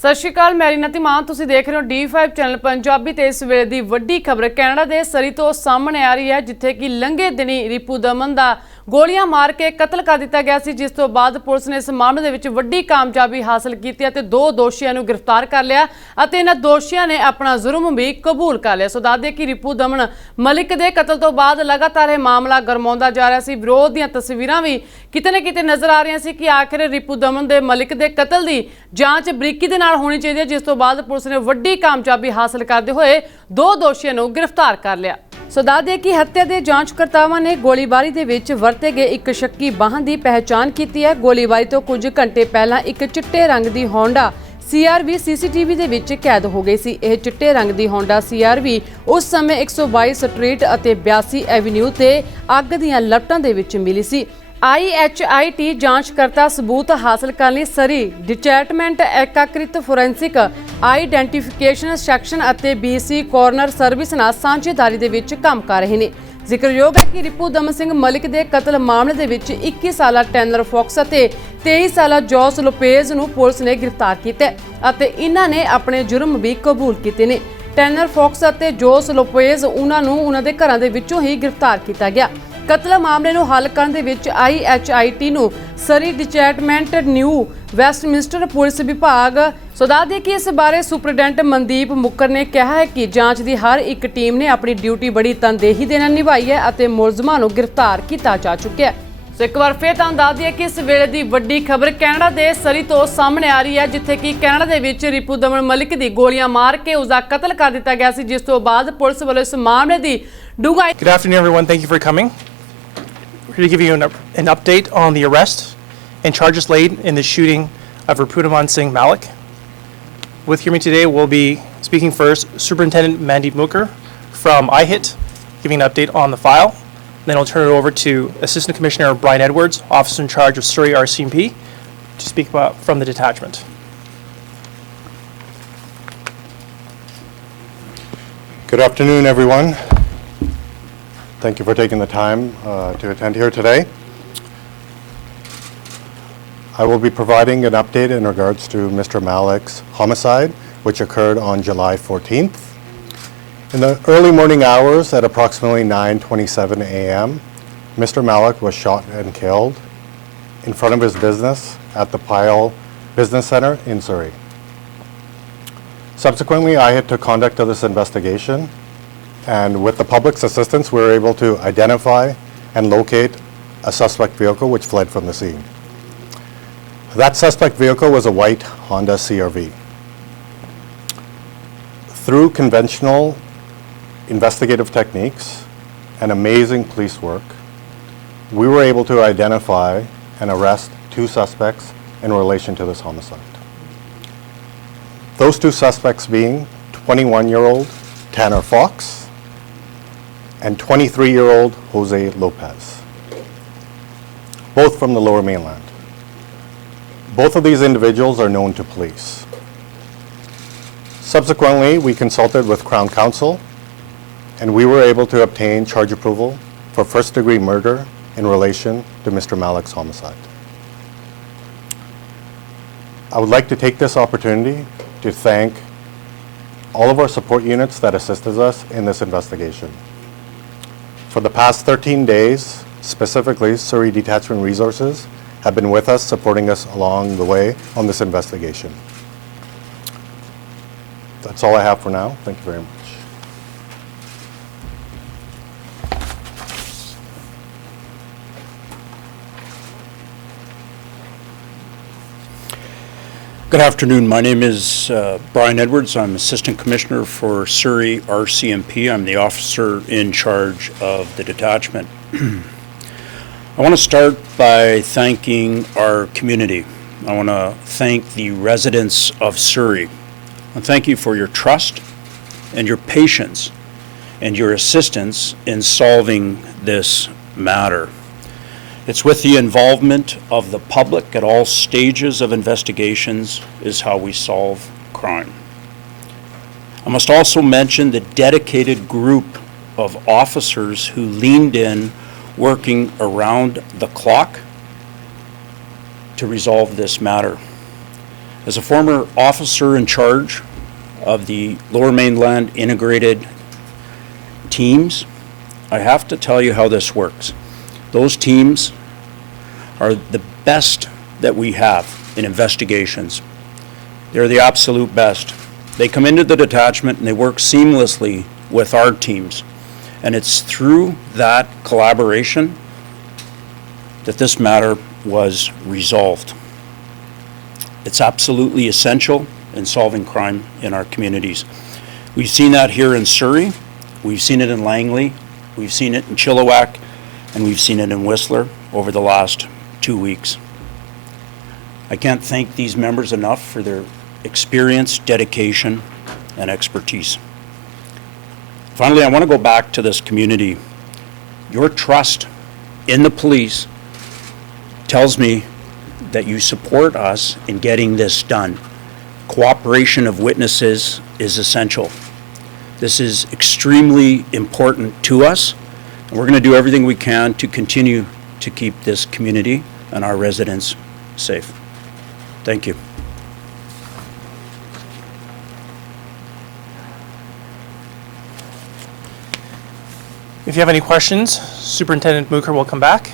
ਸਤਿ ਸ਼੍ਰੀ ਅਕਾਲ ਮੈਂ ਰੀਨਾ ਮਾਨ ਤੁਸੀਂ ਦੇਖ ਰਹੇ ਹੋ D5 ਚੈਨਲ ਪੰਜਾਬੀ ਤੇ ਇਸ ਵੇਲੇ ਦੀ ਵੱਡੀ ਖਬਰ ਕੈਨੇਡਾ ਦੇ ਸਰੀ ਤੋਂ ਸਾਹਮਣੇ ਆ ਰਹੀ ਹੈ ਜਿੱਥੇ ਕਿ ਲੰਘੇ ਦਿਨੀ ਰਿਪੁਦਮਨ ਦਾ ਗੋਲੀਆਂ ਮਾਰ ਕੇ ਕਤਲ ਕਰ ਦਿੱਤਾ ਗਿਆ ਸੀ ਜਿਸ ਤੋਂ ਬਾਅਦ ਪੁਲਿਸ ਨੇ ਇਸ ਮਾਮਲੇ ਦੇ ਵਿੱਚ ਵੱਡੀ ਕਾਮਯਾਬੀ ਹਾਸਲ ਕੀਤੀ ਅਤੇ ਦੋ ਦੋਸ਼ੀਆਂ ਨੂੰ ਗ੍ਰਿਫਤਾਰ ਕਰ ਲਿਆ ਅਤੇ ਇਹਨਾਂ ਦੋਸ਼ੀਆਂ ਨੇ ਆਪਣਾ ਜ਼ੁਰਮ ਵੀ ਕਬੂਲ ਕਰ ਲਿਆ। ਸੋ ਦੱਸ ਦਈਏ ਕਿ ਰਿਪੁਦਮਨ ਮਲਿਕ ਦੇ ਕਤਲ ਤੋਂ ਬਾਅਦ ਲਗਾਤਾਰ ਇਹ ਮਾਮਲਾ ਗਰਮਾਉਂਦਾ ਜਾ ਰਿਹਾ ਸੀ। ਵਿਰੋਧ ਦੀਆਂ ਤਸਵੀਰਾਂ ਵੀ ਕਿਤੇ ਨਾ ਕਿਤੇ ਨਜ਼ਰ ਆ ਰਹੀਆਂ ਸੀ ਕਿ ਆਖਿਰ ਰਿਪੁਦਮਨ ਦੇ ਮਲਿਕ ਦੇ ਕਤਲ ਦੀ ਜਾਂਚ ਬਰੀਕੀ ਦੇ ਨਾਲ ਹੋਣੀ ਚਾਹੀਦੀ है जिस तो बाद पुलिस ने वड्डी कामयाबी हासिल करते हुए दो दोषियों को गिरफ्तार कर लिया। सो दस दें कि हत्या के जांचकर्तावां ने गोलीबारी दे विच वरते गए एक शक्की वाहन की पहचान की है। गोलीबारी तो कुछ घंटे पहला एक चिट्टे रंग की होंडा CRV CCTV दे विच कैद हो गई सी। यह चिट्टे रंग की होंडा CRV उस समय 122 स्ट्रीट और 82 एवेन्यू ते अग दीआं लपटां दे विच मिली सी। IHIT जांचकर्ता सबूत हासिल करने सरी डिपार्टमेंट एकाकृत फोरेंसिक आइडेंटिफिकेशन सैक्शन और BC कॉर्नर सर्विस नाल सांझेदारी दे विच काम कर रहे हैं। जिक्रयोग है कि रिपुदमन सिंह मलिक के कतल मामले दे विच 21 साला टैनर फॉक्स और 23 साला जॉस लोपेज नूं पुलिस ने गिरफ्तार किया और इन्हां ने अपने जुर्म भी कबूल किए ने। टैनर फॉक्स और जॉस लोपेज उन्हां दे घरां दे विचों ही गिरफ्तार किया गया। कतल मामले नूं हल करन दे विच IHIT नूं सरी डिपार्टमेंट न्यू वैस्टमिंस्टर पुलिस विभाग सो दस दें कि इस बारे सुपरिटेंडेंट मनदीप मुक्कर ने कहा है कि जांच की हर एक टीम ने अपनी ड्यूटी बड़ी तनदेही दे नाल निभाई है और मुलजमां नूं गिरफ्तार किया जा चुका है। सो एक बार फिर तुहानूं दस दईए कि इस वेले की वड्डी खबर कैनेडा के सरी तो सामने आ रही है जिथे कि कैनेडा दे विच रिपुदमन मलिक की गोलियां मार के उसका कतल कर दिता गया सी जिस तो बाद पुलिस वालों इस मामले की डूंघाई। Good afternoon everyone, thank you for coming. We're going to give you an update on the arrest and charges laid in the shooting of Ripudaman Singh Malik. With me today will be speaking first Superintendent Mandeep Muker from IHIT, giving an update on the file. Then I'll turn it over to Assistant Commissioner Brian Edwards, Officer in charge of Surrey RCMP, to speak about from the detachment. Good afternoon, everyone. Thank you for taking the time to attend here today. I will be providing an update in regards to Mr. Malik's homicide, which occurred on July 14th. In the early morning hours at approximately 9:27 a.m., Mr. Malik was shot and killed in front of his business at the Pyle Business Center in Surrey. Subsequently, I had to conduct this investigation, and with the public's assistance, we were able to identify and locate a suspect vehicle which fled from the scene. That suspect vehicle was a white Honda CRV. Through conventional investigative techniques and amazing police work, we were able to identify and arrest two suspects in relation to this homicide. Those two suspects being 21-year-old Tanner Fox and 23-year-old Jose Lopez, both from the Lower Mainland. Both of these individuals are known to police. Subsequently, we consulted with Crown Counsel and we were able to obtain charge approval for first-degree murder in relation to Mr. Malik's homicide. I would like to take this opportunity to thank all of our support units that assisted us in this investigation. For the past 13 days, specifically, Surrey Detachment Resources have been with us, supporting us along the way on this investigation. That's all I have for now. Thank you very much. Good afternoon. My name is Brian Edwards. I'm Assistant Commissioner for Surrey RCMP. I'm the officer in charge of the detachment. I want to start by thanking our community. I want to thank the residents of Surrey. And thank you for your trust and your patience and your assistance in solving this matter. It's with the involvement of the public at all stages of investigations is how we solve crime. I must also mention the dedicated group of officers who leaned in, working around the clock to resolve this matter. As a former officer in charge of the Lower Mainland Integrated Teams, I have to tell you how this works. Those teams are the best that we have in investigations. They're the absolute best. They come into the detachment and they work seamlessly with our teams. And it's through that collaboration that this matter was resolved. It's absolutely essential in solving crime in our communities. We've seen that here in Surrey, we've seen it in Langley, we've seen it in Chilliwack, and we've seen it in Whistler over the last 2 weeks. I can't thank these members enough for their experience, dedication, and expertise. Finally, I want to go back to this community. Your trust in the police tells me that you support us in getting this done. Cooperation of witnesses is essential. This is extremely important to us, and we're going to do everything we can to continue to keep this community and our residents safe. Thank you. If you have any questions, Superintendent Mooker will come back.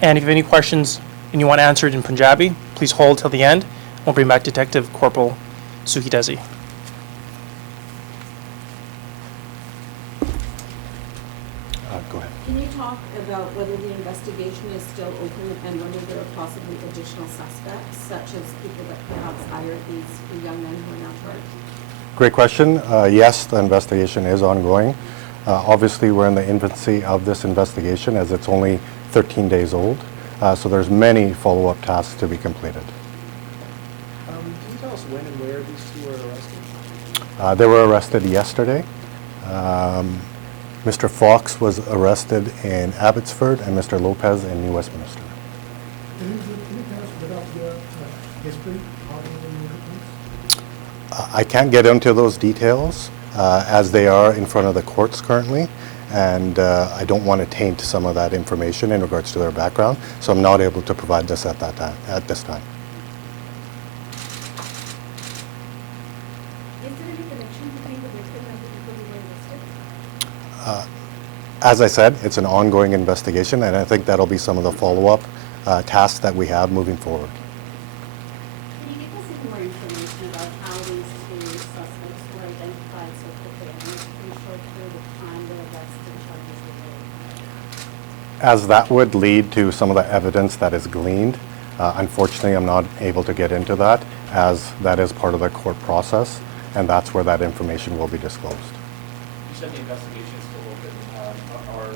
And if you have any questions and you want answered in Punjabi, please hold till the end. We'll bring back Detective Corporal Suki Desi. Go ahead. Can you talk about whether the investigation is still open and whether there are possibly additional suspects, such as people that perhaps hired these young men who are now charged? Great question. Yes, the investigation is ongoing. Obviously, we're in the infancy of this investigation as it's only 13 days old. So there's many follow-up tasks to be completed. Can you tell us when and where these two were arrested? They were arrested yesterday. Mr. Fox was arrested in Abbotsford and Mr. Lopez in New Westminster. Can you tell us about their history? How they were in the police? I can't get into those details as they are in front of the courts currently, and I don't want to taint some of that information in regards to their background, so I'm not able to provide this at this time. Is there any connection between the victim and the people who were arrested? As I said, it's an ongoing investigation, and I think that'll be some of the follow-up tasks that we have moving forward. Can you give us any more information about how these two suspects were identified so quickly and in a pretty short period of time their arrests and charges were laid? As that would lead to some of the evidence that is gleaned, unfortunately, I'm not able to get into that, as that is part of the court process, and that's where that information will be disclosed. You said the investigation is still open. Are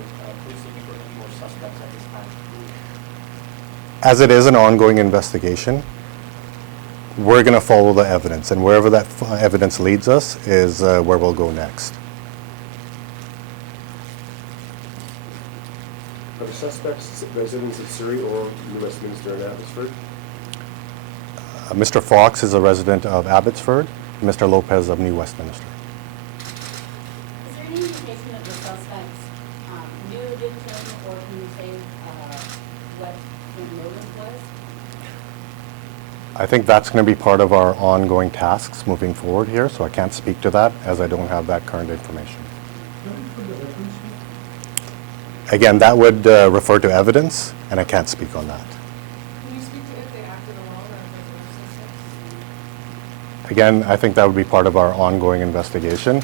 police looking for any more suspects at this time? As it is an ongoing investigation, we're going to follow the evidence, and wherever that evidence leads us is where we'll go next. Are the suspects residents of Surrey or New Westminster and Abbotsford? Mr. Fox is a resident of Abbotsford, Mr. Lopez of New Westminster. Is there any indication that the suspects knew the victim, or can you say what the motive was? I think that's going to be part of our ongoing tasks moving forward here, so I can't speak to that as I don't have that current information. Again, that would refer to evidence, and I can't speak on that. Can you speak to if they acted alone or if there were suspects? Again, I think that would be part of our ongoing investigation.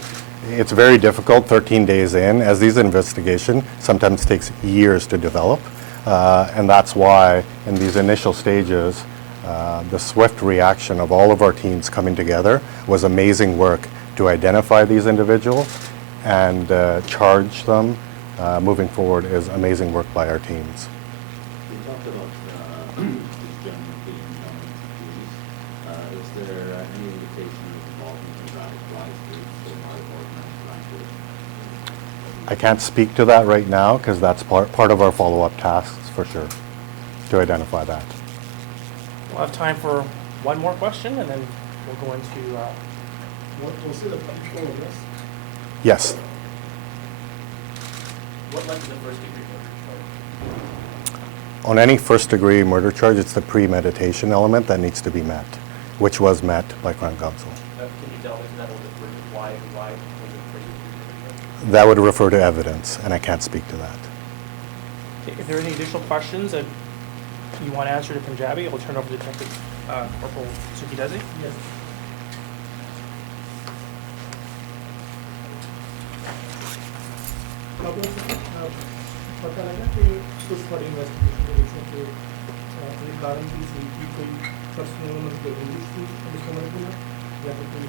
It's very difficult 13 days in, as these investigations sometimes takes years to develop, and that's why in these initial stages, the swift reaction of all of our teams coming together was amazing work to identify these individuals and charge them. Moving forward is amazing work by our teams. You talked about these young police. Is there any indication of involvement in radicalized groups or organized crime groups? I can't speak to that right now because that's part of our follow-up tasks for sure, to identify that. We'll have time for one more question, and then we'll go into... Was it a control arrest? Yes. What led to the first degree murder charge? On any first-degree murder charge, it's the premeditation element that needs to be met. which was met by Crown Counsel. Can you delve into that a little bit further? Why was it appraised? That would refer to evidence, and I can't speak to that. Okay, if there are any additional questions that you want answered in Punjabi, I'll turn over to Detective Corporal Sukidesi. Yes. पता लगा कि कुछ बड़ी investigation के विषय के कारण की थी कि कोई पर्सनल मतलब इंग्लिश थी उसका मतलब या फिर कोई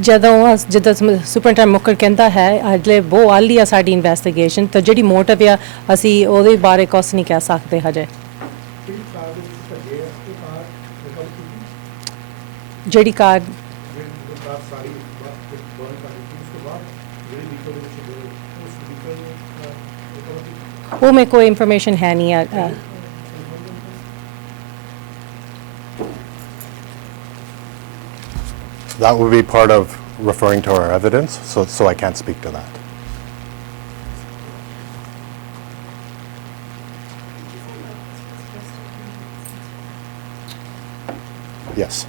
ਜਦੋਂ ਜਿੱਦਾਂ ਸੁਪਰਡੈਂਟ ਮੁੱਕਰ ਕਹਿੰਦਾ ਹੈ ਅਜਲੇ ਬਹੁਤ ਆਲੀ ਆ ਸਾਡੀ ਇਨਵੈਸਟੀਗੇਸ਼ਨ ਤਾਂ ਜਿਹੜੀ ਮੋਟਿਵ ਆ ਅਸੀਂ ਉਹਦੇ ਬਾਰੇ ਕੁਝ ਨਹੀਂ ਕਹਿ ਸਕਦੇ ਹਜੇ ਜਿਹੜੀ ਕਾਰ ਉਹ ਮੇਰੇ ਕੋਲ ਇਨਫੋਰਮੇਸ਼ਨ ਹੈ ਨਹੀਂ ਆ That would be part of referring to our evidence, so I can't speak to that. Yes.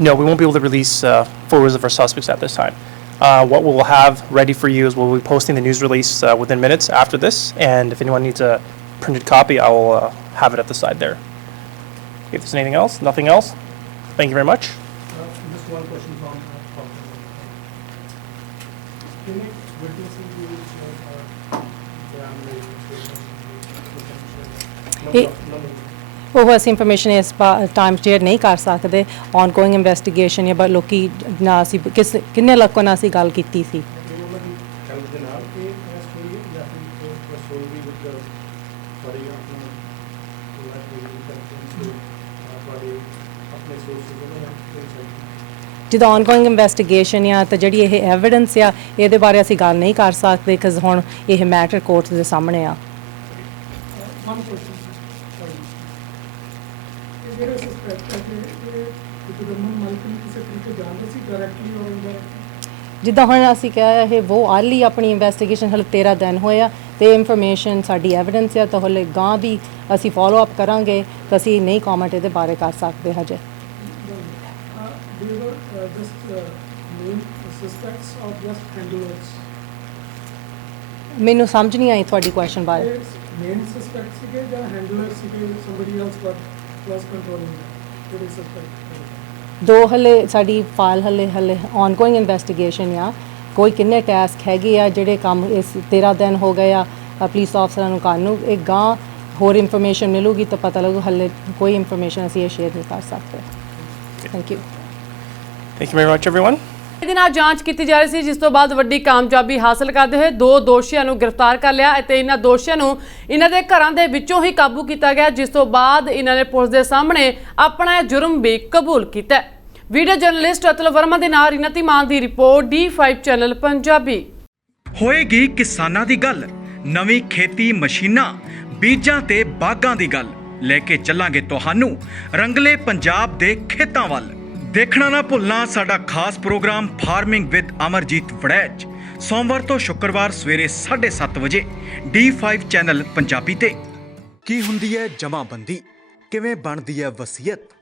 No, we won't be able to release photos of our suspects at this time. What we'll have ready for you is we'll be posting the news release within minutes after this, and if anyone needs a printed copy, I will have it at the side there. If there's anything else, nothing else, thank you very much. Just one question from can you witnessing the ਉਹ ਅਸੀਂ information ਇਸ time share ਨਹੀਂ ਕਰ ਸਕਦੇ ਔਨਗੋਇੰਗ investigation ਜਾਂ ਲੋਕੀ ਨਾ ਅਸੀਂ ਕਿੰਨੇ ਲੋਕਾਂ ਨਾਲ ਅਸੀਂ ਗੱਲ ਕੀਤੀ ਸੀ ਜਿੱਦਾਂ ਔਨਗੋਇੰਗ ਇਨਵੈਸਟੀਗੇਸ਼ਨ ਆ ਤਾਂ ਜਿਹੜੀ ਇਹ ਐਵੀਡੈਂਸ ਆ ਇਹਦੇ ਬਾਰੇ ਅਸੀਂ ਗੱਲ ਨਹੀਂ ਕਰ ਸਕਦੇ ਬਿਕਾਜ਼ ਹੁਣ ਇਹ ਮੈਟਰ ਕੋਰਟ ਦੇ ਸਾਹਮਣੇ ਆ ਜਿੱਦਾਂ ਹੁਣ ਅਸੀਂ ਕਿਹਾ ਇਹ ਬਹੁਤ ਆਲੀ ਆਪਣੀ ਇਨਵੈਸਟੀਗੇਸ਼ਨ ਹਲੇ 13 ਦਿਨ ਹੋਏ ਆ ਤੇ ਇਨਫੋਰਮੇਸ਼ਨ ਸਾਡੀ ਐਵੀਡੈਂਸ ਆ ਤਾਂ ਹਲੇ ਗਾਂ ਵੀ ਅਸੀਂ ਫੋਲੋ ਅਪ ਕਰਾਂਗੇ ਤਾਂ ਅਸੀਂ ਨਹੀਂ ਕਮੈਂਟ ਇਹਦੇ ਬਾਰੇ ਕਰ ਸਕਦੇ ਹਜੇ ਮੈਨੂੰ ਸਮਝ ਨਹੀਂ ਆਈ ਤੁਹਾਡੀ ਕੁਐਸਚਨ ਬਾਰੇ ਮੇਨ ਸਸਪੈਕਟ ਸੀਗੇ ਜਾਂ ਹੈਂਡਲਰ ਸੀਗੇ somebody else was controlling ਕਿਹੜੇ ਸਸਪੈਕਟ ਦੋ ਹਲੇ ਸਾਡੀ ਫਾਈਲ ਹਲੇ ਔਨਗੋਇੰਗ ਇਨਵੈਸਟੀਗੇਸ਼ਨ ਆ ਕੋਈ ਕਿੰਨੇ ਟਾਸਕ ਹੈਗੇ ਆ ਜਿਹੜੇ ਕੰਮ ਇਸ 13 ਦਿਨ ਹੋ ਗਏ ਆ ਪੁਲਿਸ ਅਫਸਰਾਂ ਨੂੰ ਕਰਨ ਨੂੰ ਇਹ ਗਾਂ ਹੋਰ ਇਨਫੋਰਮੇਸ਼ਨ ਮਿਲੂਗੀ ਤਾਂ ਪਤਾ ਲੱਗੂ ਹਲੇ ਕੋਈ ਇਨਫੋਰਮੇਸ਼ਨ ਅਸੀਂ ਇਹ ਸ਼ੇਅਰ ਨਹੀਂ ਕਰ ਸਕਦੇ thank you very much everyone. ਇਹਦੇ ਨਾਲ ਜਾਂਚ ਕੀਤੀ ਜਾ ਰਹੀ ਸੀ ਜਿਸ ਤੋਂ ਬਾਅਦ ਵੱਡੀ ਕਾਮਯਾਬੀ ਹਾਸਲ ਕਰਦੇ ਹੋਏ 2 ਦੋਸ਼ੀਆਂ ਨੂੰ ਗ੍ਰਿਫਤਾਰ ਕਰ ਲਿਆ ਅਤੇ ਇਹਨਾਂ ਦੋਸ਼ੀਆਂ ਨੂੰ ਇਹਨਾਂ ਦੇ ਘਰਾਂ ਦੇ ਵਿੱਚੋਂ ਹੀ ਕਾਬੂ ਕੀਤਾ ਗਿਆ ਜਿਸ ਤੋਂ ਬਾਅਦ ਇਹਨਾਂ ਨੇ ਪੁਲਿਸ ਦੇ ਸਾਹਮਣੇ ਆਪਣਾ ਜੁਰਮ ਵੀ ਕਬੂਲ ਕੀਤਾ ਵੀਡੀਓ ਜਰਨਲਿਸਟ ਅਤੁਲ ਵਰਮਾ ਦੇ ਨਾਲ ਰਿਨਤੀ ਮਾਨ ਦੀ ਰਿਪੋਰਟ D5 ਚੈਨਲ ਪੰਜਾਬੀ ਹੋਏਗੀ ਕਿਸਾਨਾਂ ਦੀ ਗੱਲ ਨਵੀਂ ਖੇਤੀ ਮਸ਼ੀਨਾਂ ਬੀਜਾਂ ਤੇ ਬਾਗਾਂ ਦੀ ਗੱਲ ਲੈ ਕੇ ਚੱਲਾਂਗੇ ਤੁਹਾਨੂੰ ਰੰਗਲੇ ਪੰਜਾਬ ਦੇ ਖੇਤਾਂ ਵੱਲ ਦੇਖਣਾ ਨਾ ਭੁੱਲਣਾ ਸਾਡਾ ਖਾਸ programme farming with Amarjeet Waraich ਸੋਮਵਾਰ ਤੋਂ ਸ਼ੁੱਕਰਵਾਰ ਸਵੇਰੇ 7:30 ਵਜੇ D5 ਚੈਨਲ ਪੰਜਾਬੀ ਤੇ ਕੀ ਹੁੰਦੀ ਹੈ ਜਮਾਬੰਦੀ ਕਿਵੇਂ ਬਣਦੀ ਹੈ ਵਸੀਅਤ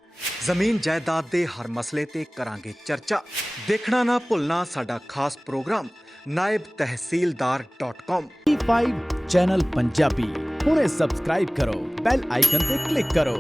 ਜ਼ਮੀਨ ਜਾਇਦਾਦ ਦੇ ਹਰ ਮਸਲੇ ਤੇ ਕਰਾਂਗੇ ਚਰਚਾ ਦੇਖਣਾ ਨਾ ਭੁੱਲਣਾ ਸਾਡਾ ਖਾਸ programme naibtehsildar.com D5 channel Punjabi ਹੁਣੇ ਸਬਸਕ੍ਰਾਈਬ ਕਰੋ ਬੈਲ ਆਈਕਨ ਤੇ ਕਲਿੱਕ ਕਰੋ